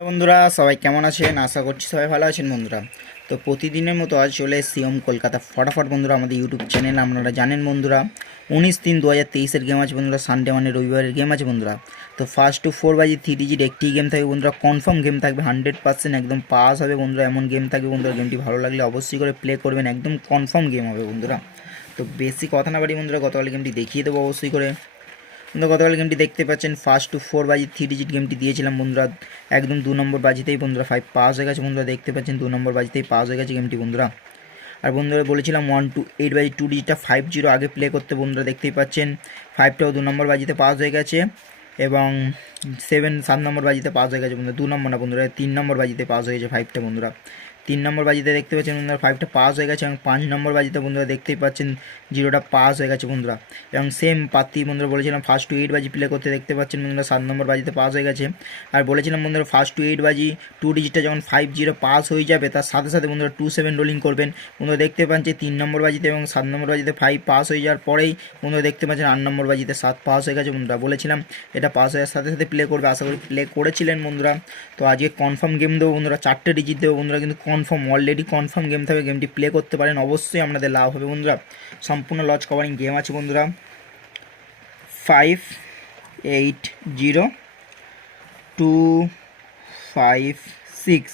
বন্ধুরা সবাই কেমন আছেন? আশা করছি সবাই ভালো আছেন বন্ধুরা। তো প্রতিদিনের মতো আজ চলে এসেছি কলকাতা ফটাফট বন্ধুরা, আমাদের ইউটিউব চ্যানেল। আপনারা জানেন বন্ধুরা 19/3/2023 গেম আছে বন্ধুরা, সানডে মানে রবিবারের গেম আছে বন্ধুরা। তো ফার্স্ট টু 4 বাজি 3 ডিজিট একটি গেম থাকবে বন্ধুরা, কনফার্ম গেম থাকবে, 100% একদম পাস হবে বন্ধুরা। এমন গেম থাকবে বন্ধুরা, গেমটি ভালো লাগলে অবশ্যই করে প্লে করবেন, একদম কনফার্ম গেম হবে বন্ধুরা। তো বেশি কথা না বাড়ি বন্ধুরা, গতকাল গেমটি দেখিয়ে দেবো অবশ্যই করে। কিন্তু গতকাল গেমটি দেখতে পাচ্ছেন ফার্স্ট টু 4 বাজি 3 ডিজিট গেমটি দিয়েছিলাম বন্ধুরা, একদম 2 নম্বর বাজিতেই বন্ধুরা 5 পাস হয়ে গেছে বন্ধুরা। দেখতে পাচ্ছেন 2 নম্বর বাজিতেই পাস হয়ে গেছে গেমটি বন্ধুরা। আর বন্ধুরা বলেছিলাম 1 to 8 বাজি 2 ডিজিটটা 5-0 আগে প্লে করতে বন্ধুরা। দেখতেই পাচ্ছেন 5টাও 2 নম্বর বাজিতে পাস হয়ে গেছে এবং 7 নম্বর বাজিতে পাস হয়ে গেছে বন্ধুরা। 2 নম্বর না বন্ধুরা, 3 নম্বর বাজিতে পাস হয়ে গেছে 5টা বন্ধুরা। 3 নম্বর বাজিতে দেখতে পাচ্ছেন বন্ধুরা 5টা পাস হয়ে গেছে এবং 5 নম্বর বাজিতে বন্ধুরা দেখতেই পাচ্ছেন 0টা পাস হয়ে গেছে বন্ধুরা। এবং সেম পাত্তি বন্ধুরা বলেছিলাম ফার্স্ট টু 8 বাজি প্লে করতে, দেখতে পাচ্ছেন বন্ধুরা 7 নম্বর বাজিতে পাস হয়ে গেছে। আর বলেছিলাম বন্ধুরা ফার্স্ট টু 8 বাজি 2 ডিজিটটা যখন 5-0 পাস হয়ে যাবে তার সাথে সাথে বন্ধুরা 2-7 রোলিং করবেন বন্ধুরা। দেখতে পাচ্ছেন 3 নম্বর বাজিতে এবং 7 নম্বর বাজিতে 5 পাস হয়ে যাওয়ার পরেই বন্ধুরা দেখতে পাচ্ছেন 8 নম্বর বাজিতে 7 পাস হয়ে গেছে বন্ধুরা। বলেছিলাম এটা পাস হওয়ার সাথে সাথে প্লে করবে, আশা করি প্লে করেছিলেন বন্ধুরা। তো আজকে কনফার্ম গেম দেবো বন্ধুরা, 4টে ডিজিট দেবো বন্ধুরা, কিন্তু কনফার্ম অলরেডি কনফার্ম গেম থাকবে। গেমটি প্লে করতে পারেন, অবশ্যই আপনাদের লাভ হবে বন্ধুরা। সম্পূর্ণ লজ কভারিং গেম আছে বন্ধুরা। 580-256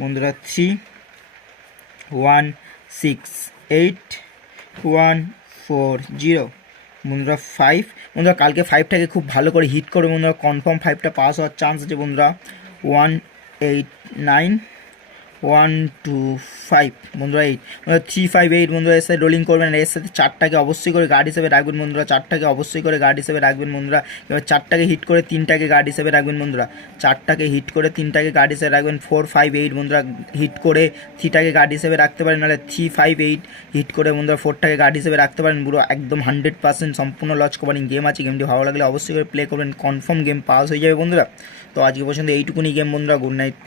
বন্ধুরা, 3-1-6-8-1-4-0 বন্ধুরা। 5 বন্ধুরা কালকে 5টাকে খুব ভালো করে হিট করবে বন্ধুরা, কনফার্ম 5টা পাস হওয়ার চান্স আছে বন্ধুরা। 189-125 বন্ধুরা, 8 বন্ধুরা, 358 বন্ধুরা এর সাথে রোলিং করবেন। এর সাথে 4টাকে অবশ্যই করে গার্ড হিসেবে রাখবেন বন্ধুরা, 4টাকে অবশ্যই করে গার্ড হিসেবে রাখবেন বন্ধুরা। এবার 4টাকে হিট করে 3টাকে গার্ড হিসেবে রাখবেন বন্ধুরা, 4টাকে হিট করে 3টাকে গার্ড হিসেবে রাখবেন। 458 বন্ধুরা হিট করে 3টাকে গার্ড হিসেবে রাখতে পারেন, নাহলে 358 হিট করে বন্ধুরা 4টাকে গার্ড হিসেবে রাখতে পারেন। পুরো একদম 100% সম্পূর্ণ লজ কভারিং গেম আছে। গেমটি ভালো লাগলে অবশ্যই করে প্লে করবেন, কনফার্ম গেম পাস হয়ে যাবে বন্ধুরা। তো আজকে পর্যন্ত এইটুকুনি গেম বন্ধুরা, গুড নাইট।